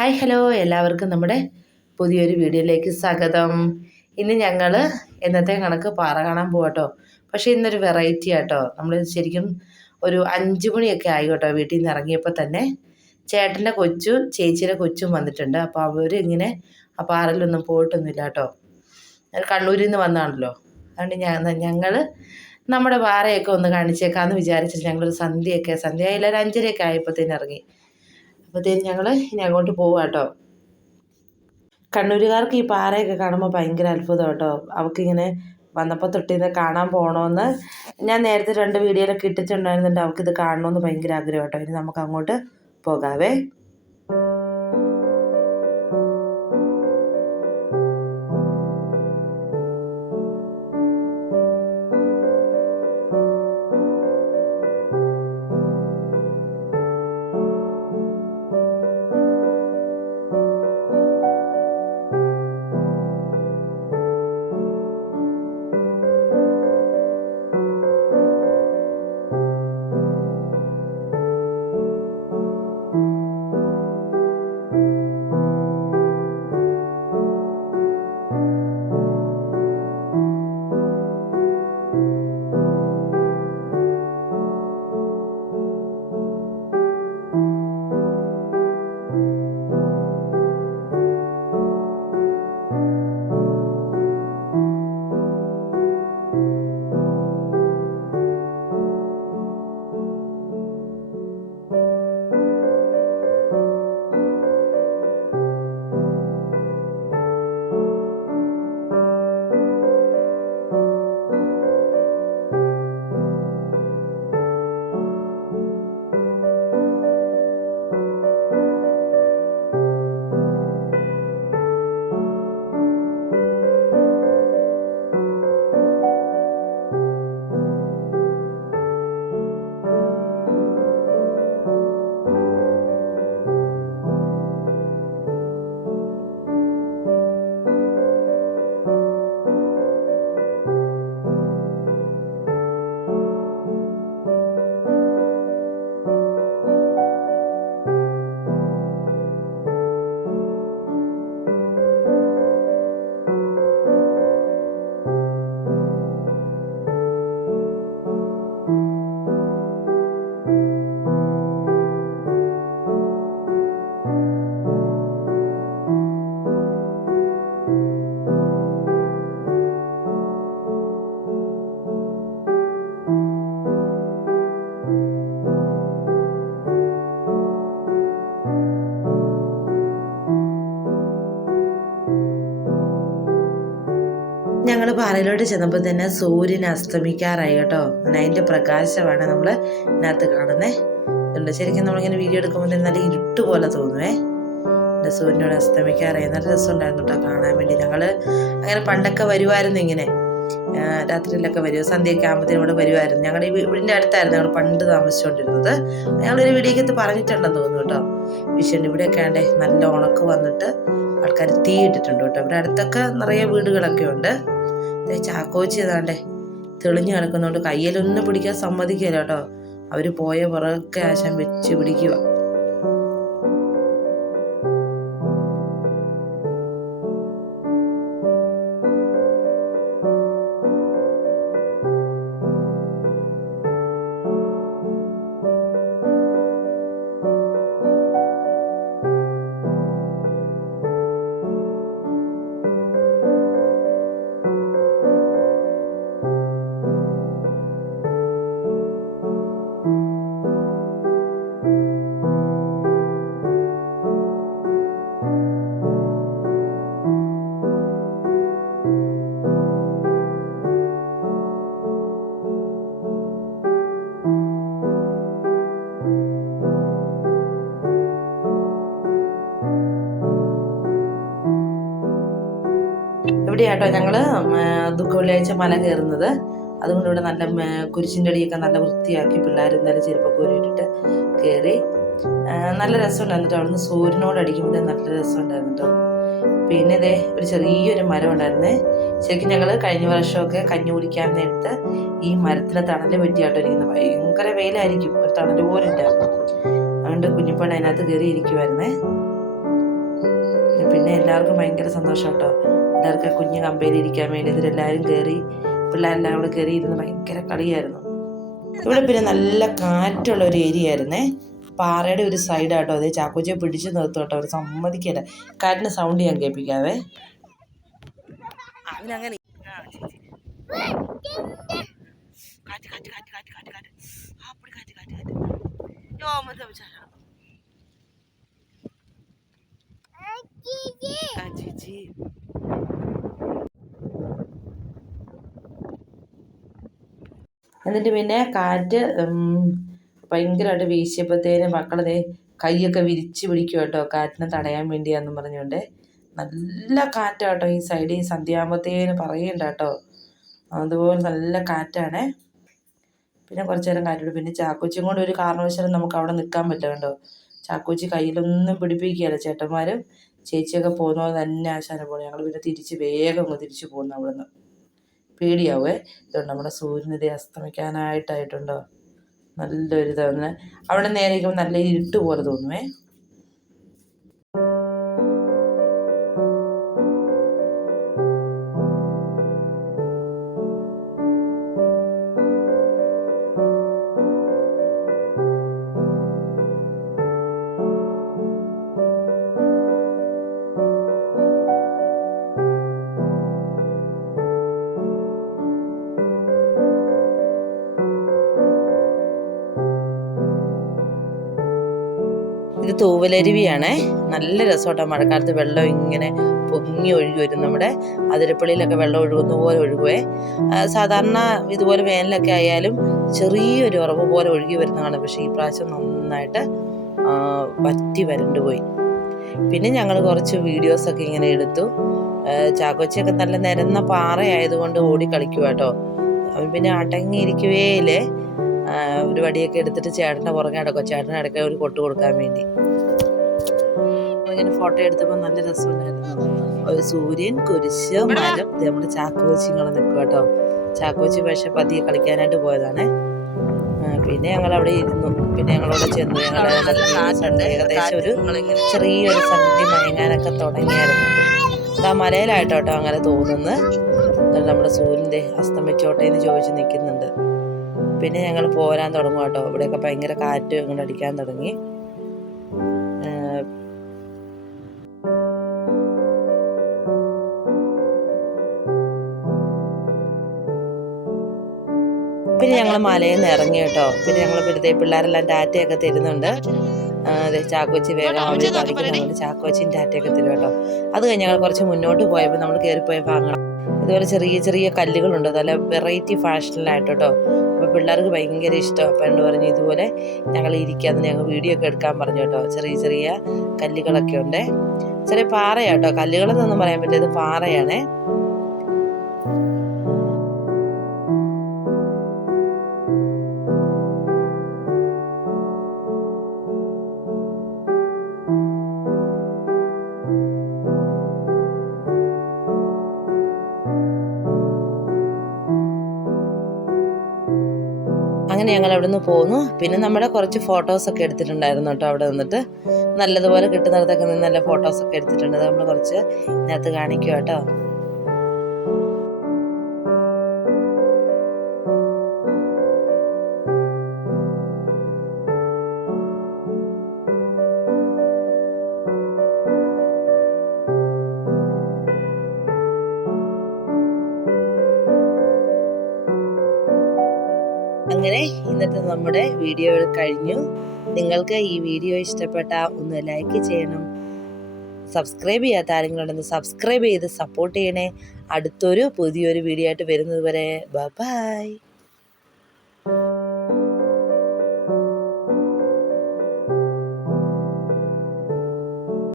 Hi hello. എല്ലാവർക്കും നമ്മുടെ പുതിയൊരു വീഡിയോയിലേക്ക് സ്വാഗതം. ഇന്ന് ഞങ്ങൾ ഇന്നത്തെ കണക്ക് പാറ കാണാൻ പോകട്ടോ പക്ഷേ ഇന്നൊരു വെറൈറ്റി ആട്ടോ. നമ്മൾ ശരിക്കും ഒരു അഞ്ച് മണിയൊക്കെ ആയി കേട്ടോ വീട്ടിൽ നിന്ന് ഇറങ്ങിയപ്പോൾ തന്നെ ചേട്ടന്റെ കൊച്ചു ചേച്ചിയുടെ കൊച്ചും വന്നിട്ടുണ്ട്. അപ്പോൾ അവർ ഇങ്ങനെ ആ പാറയിലൊന്നും പോയിട്ടൊന്നുമില്ല കേട്ടോ കണ്ണൂരിൽ നിന്ന് വന്നാണല്ലോ അതുകൊണ്ട് ഞങ്ങൾ നമ്മുടെ പാറയൊക്കെ ഒന്ന് കാണിച്ചേക്കാമെന്ന് വിചാരിച്ചിട്ട് ഞങ്ങളൊരു സന്ധ്യയൊക്കെ സന്ധ്യ ആയില്ല ഒരു അഞ്ചരയൊക്കെ ആയപ്പോഴത്തേന് ഇറങ്ങി. അപ്പോഴത്തേനും ഞങ്ങൾ ഇനി അങ്ങോട്ട് പോവാം കേട്ടോ കണ്ണൂരുകാർക്ക് ഈ പാറയൊക്കെ കാണുമ്പോൾ ഭയങ്കര അത്ഭുതം കേട്ടോ അവൾക്കിങ്ങനെ വന്നപ്പോൾ തൊട്ടിന്ന് കാണാൻ പോകണമെന്ന് ഞാൻ നേരത്തെ രണ്ട് വീഡിയോയിലൊക്കെ ഇട്ടിട്ടുണ്ടായിരുന്നുണ്ട്. അവൾക്കിത് കാണണമെന്ന് ഭയങ്കര ആഗ്രഹം കേട്ടോ ഇനി നമുക്ക് അങ്ങോട്ട് പോകാവേ. പാറയിലോട്ട് ചെന്നപ്പോൾ തന്നെ സൂര്യൻ അസ്തമിക്കാറായി കേട്ടോ. അതിന്റെ പ്രകാശമാണ് നമ്മൾ ഇതിനകത്ത് കാണുന്നത് ഉണ്ട് ശരിക്കും നമ്മളിങ്ങനെ വീഡിയോ എടുക്കുമ്പോൾ തന്നെ നല്ല ഇരുട്ട് പോലെ തോന്നുവേ. എന്റെ സൂര്യനോട് അസ്തമിക്കാറായി. നല്ല രസമുണ്ടായിരുന്നു കേട്ടോ കാണാൻ വേണ്ടി. ഞങ്ങൾ അങ്ങനെ പണ്ടൊക്കെ വരുമായിരുന്നു ഇങ്ങനെ. രാത്രിയിലൊക്കെ വരുമോ സന്ധ്യയൊക്കെ ആകുമ്പോഴത്തേനും ഇവിടെ വരുമായിരുന്നു ഞങ്ങളുടെ ഈ വീടിന്റെ അടുത്തായിരുന്നു ഞങ്ങൾ പണ്ട് താമസിച്ചുകൊണ്ടിരുന്നത്. ഞങ്ങളൊരു വീഡിയോക്കകത്ത് പറഞ്ഞിട്ടുണ്ടെന്ന് തോന്നുന്നു കേട്ടോ. വിഷയം ഇവിടെയൊക്കെ ആണ്ടേ നല്ല ഉണക്ക് വന്നിട്ട് ആൾക്കാർ തീ ഇട്ടിട്ടുണ്ട് കേട്ടോ. ഇവിടെ അടുത്തൊക്കെ നിറയെ വീടുകളൊക്കെ ഉണ്ട്. ചാക്കോച്ചി തെളിഞ്ഞു കിടക്കുന്നതുകൊണ്ട് കയ്യിലൊന്നും പിടിക്കാൻ സമ്മതിക്കില്ല കേട്ടോ അവർ പോയ പുറകെ ആശം വെച്ച് പിടിക്കുക ഇവിടെയാട്ടോ ഞങ്ങൾ ദുഃഖ വെള്ളിയാഴ്ച മല കയറുന്നത്. അതുകൊണ്ട് ഇവിടെ നല്ല കുരിശിന്റെ അടിയൊക്കെ നല്ല വൃത്തിയാക്കി പിള്ളേർ ഇന്നലെ ചെരുപ്പൊക്കെ ഊരിയിട്ടിട്ട് കയറി. നല്ല രസമുണ്ടായിരുന്നു കേട്ടോ. അവിടുന്ന് സൂര്യനോട് അടിക്കുമ്പോൾ നല്ല രസമുണ്ടായിരുന്നു കേട്ടോ. പിന്നെ ഇതേ ഒരു ചെറിയൊരു മരം ഉണ്ടായിരുന്നേ. ശരിക്കും ഞങ്ങൾ കഴിഞ്ഞ വർഷമൊക്കെ കഞ്ഞി കുടിക്കാൻ നേരത്ത് ഈ മരത്തിലെ തണൽ പറ്റിയാട്ടോ ഇരിക്കുന്നത് ഭയങ്കര വെയിലായിരിക്കും. ഒരു തണൽ പോലും ഇല്ല. അതുകൊണ്ട് കുഞ്ഞിപ്പണ അതിനകത്ത് കയറി ഇരിക്കുമായിരുന്നേ എല്ലാവർക്കും ഭയങ്കര സന്തോഷം കേട്ടോ. ആ കുഞ്ഞ് കമ്പയിൽ ഇരിക്കാൻ വേണ്ടി ഇതിലെല്ലാവരും കയറി പിള്ളേരെല്ലാം കൂടെ കയറി ഇരുന്ന് ഭയങ്കര കളിയായിരുന്നു. ഇവിടെ പിന്നെ നല്ല കാറ്റുള്ള ഒരു ഏരിയ ആയിരുന്നേ. പാറയുടെ ഒരു സൈഡാട്ടോ അതേ ചാക്കോച്ചിയെ പിടിച്ചു കേട്ടോ അവർ സമ്മതിക്കല്ല കാറ്റിന് സൗണ്ട് ഞാൻ കേൾപ്പിക്കാവേ. അവനങ്ങനെ കാറ്റ് കാറ്റ് കാറ്റ് കാറ്റ് കാറ്റ് കാറ്റ് അപ്പടി കാറ്റ് കാറ്റ് കാറ്റ് യോ മതി വെച്ചാലോ ചേച്ചി എന്നിട്ട് പിന്നെ കാറ്റ് ഭയങ്കരമായിട്ട് വീശിയപ്പോഴത്തേനും മക്കളതേ കൈയൊക്കെ വിരിച്ച് പിടിക്കും കേട്ടോ. കാറ്റിനെ തടയാൻ വേണ്ടിയാന്നും പറഞ്ഞുകൊണ്ട്. നല്ല കാറ്റാട്ടോ ഈ സൈഡിൽ സന്ധ്യാകുമ്പോഴത്തേന് പറയണ്ട കേട്ടോ. അതുപോലെ നല്ല കാറ്റാണേ. പിന്നെ കുറച്ച് നേരം കാറ്റുണ്ട് പിന്നെ ചാക്കോച്ചിയും കൊണ്ട് ഒരു കാരണവശാലും നമുക്ക് അവിടെ നിൽക്കാൻ പറ്റില്ല കേട്ടോ ചാക്കോച്ചി കയ്യിലൊന്നും പിടിപ്പിക്കുകയല്ല. ചേട്ടന്മാരും ചേച്ചിയൊക്കെ പോകുന്നത് തന്നെ ആശാന പോകണം ഞങ്ങൾ പിന്നെ തിരിച്ച് വേഗം അങ്ങ് തിരിച്ച് പോകുന്നു അവിടെ നിന്ന് പേടിയാവേ. ഇതുകൊണ്ട് നമ്മുടെ സൂര്യനിധി അസ്തമിക്കാനായിട്ടായിട്ടുണ്ടോ? നല്ലൊരു ഇതാണ് അവിടെ നേരെ നല്ല ഇരുട്ട് പോലെ തോന്നുവേ. ഇത് തൂവലരുവിയാണേ. നല്ല രസമാട്ടോ മഴക്കാലത്ത് വെള്ളം ഇങ്ങനെ പൊങ്ങി ഒഴുകി വരും നമ്മുടെ അതിരപ്പള്ളിയിലൊക്കെ വെള്ളം ഒഴുകുന്ന പോലെ ഒഴുകുവേ. സാധാരണ ഇതുപോലെ വേനലൊക്കെ ആയാലും ചെറിയൊരു ഉറവ് പോലെ ഒഴുകി വരുന്നതാണ്. പക്ഷേ ഈ പ്രാവശ്യം നന്നായിട്ട് വറ്റി വരണ്ടു പോയി. പിന്നെ ഞങ്ങൾ കുറച്ച് വീഡിയോസൊക്കെ ഇങ്ങനെ എടുത്തു. ചാക്കോച്ചിയൊക്കെ നല്ല നിരന്ന പാറയായതുകൊണ്ട് ഓടി കളിക്കുക കേട്ടോ അവൻ പിന്നെ അടങ്ങിയിരിക്കുകയില്ലേ ഒരു വടിയൊക്കെ എടുത്തിട്ട് ചേട്ടന്റെ പുറകെ അടക്കും ചേട്ടൻ ഇടയ്ക്ക് ഒരു കൊട്ട് കൊടുക്കാൻ വേണ്ടി. ഇങ്ങനെ ഫോട്ടോ എടുത്തപ്പോൾ നല്ല രസമുണ്ടായിരുന്നു. ഒരു സൂര്യൻ കുരിശ് മരം. നമ്മുടെ ചാക്കോച്ചിങ്ങളെ നിൽക്കും കേട്ടോ. ചാക്കോച്ചി പക്ഷെ പതിയെ കളിക്കാനായിട്ട് പോയതാണ്. പിന്നെ ഞങ്ങൾ അവിടെ ഇരുന്നു. പിന്നെ ഞങ്ങളവിടെ ചെന്നു. ഞങ്ങളുടെ ഏകദേശം ഒരു ചെറിയൊരു സന്ധി മയങ്ങാനൊക്കെ തുടങ്ങിയായിരുന്നു. ആ മലയിലായിട്ടോട്ടോ അങ്ങനെ തോന്നുന്നു. നമ്മുടെ സൂര്യന്റെ അസ്തമിച്ചോട്ടെ എന്ന് ചോദിച്ച് നിൽക്കുന്നുണ്ട്. പിന്നെ ഞങ്ങൾ പോരാൻ തുടങ്ങും കേട്ടോ. ഇവിടെയൊക്കെ ഭയങ്കര കാറ്റ് ഇങ്ങോട്ട് അടിക്കാൻ തുടങ്ങി. പിന്നെ ഞങ്ങൾ മലയിൽ നിന്ന് ഇറങ്ങി കേട്ടോ. പിന്നെ ഞങ്ങൾ വെറുതെ പിള്ളേരെല്ലാം ടാറ്റയൊക്കെ തരുന്നുണ്ട്. ചാക്കോച്ചി വേഗം അവർ പഠിക്കുന്നുണ്ട് ചാക്കോച്ചിയും ടാറ്റയൊക്കെ തരും കേട്ടോ. അത് കഴിഞ്ഞ് ഞങ്ങൾ കുറച്ച് മുന്നോട്ട് പോയപ്പോൾ നമ്മൾ കയറിപ്പോയപ്പോൾ അങ്ങനെ ഇതുപോലെ ചെറിയ ചെറിയ കല്ലുകളുണ്ട്. നല്ല വെറൈറ്റി ഫാഷനിലായിട്ട് കേട്ടോ. പിള്ളേർക്ക് ഭയങ്കര ഇഷ്ടമാണ് അപ്പം എന്നോട് പറഞ്ഞു ഇതുപോലെ ഞങ്ങൾ ഇരിക്കാതെ ഞങ്ങൾ വീഡിയോ ഒക്കെ എടുക്കാൻ പറഞ്ഞു കേട്ടോ. ചെറിയ ചെറിയ കല്ലുകളൊക്കെ ഉണ്ട്. ചെറിയ പാറയാട്ടോ കല്ലുകളെന്നൊന്നും പറയാൻ പറ്റില്ല. ഇത് പാറയാണേ. അങ്ങനെ ഞങ്ങൾ അവിടെ നിന്ന് പോന്നു. പിന്നെ നമ്മുടെ കുറച്ച് ഫോട്ടോസൊക്കെ എടുത്തിട്ടുണ്ടായിരുന്നു കേട്ടോ അവിടെ നിന്നിട്ട്. നല്ലതുപോലെ കിട്ടുന്നിടത്തൊക്കെ നിന്ന് നല്ല ഫോട്ടോസൊക്കെ എടുത്തിട്ടുണ്ട്. നമ്മൾ കുറച്ച് ഇതിനകത്ത് കാണിക്കുക കേട്ടോ. അങ്ങനെ ഇന്നത്തെ നമ്മുടെ വീഡിയോ കഴിഞ്ഞു. നിങ്ങൾക്ക് ഈ വീഡിയോ ഇഷ്ടപ്പെട്ട ഒന്ന് ലൈക്ക് ചെയ്യണം. സബ്സ്ക്രൈബ് ചെയ്യാത്ത ആരെങ്കിലുണ്ടെന്ന് സബ്സ്ക്രൈബ് ചെയ്ത് സപ്പോർട്ട് ചെയ്യണേ. അടുത്തൊരു പുതിയൊരു വീഡിയോ ആയിട്ട് വരുന്നത് വരെ. ബൈ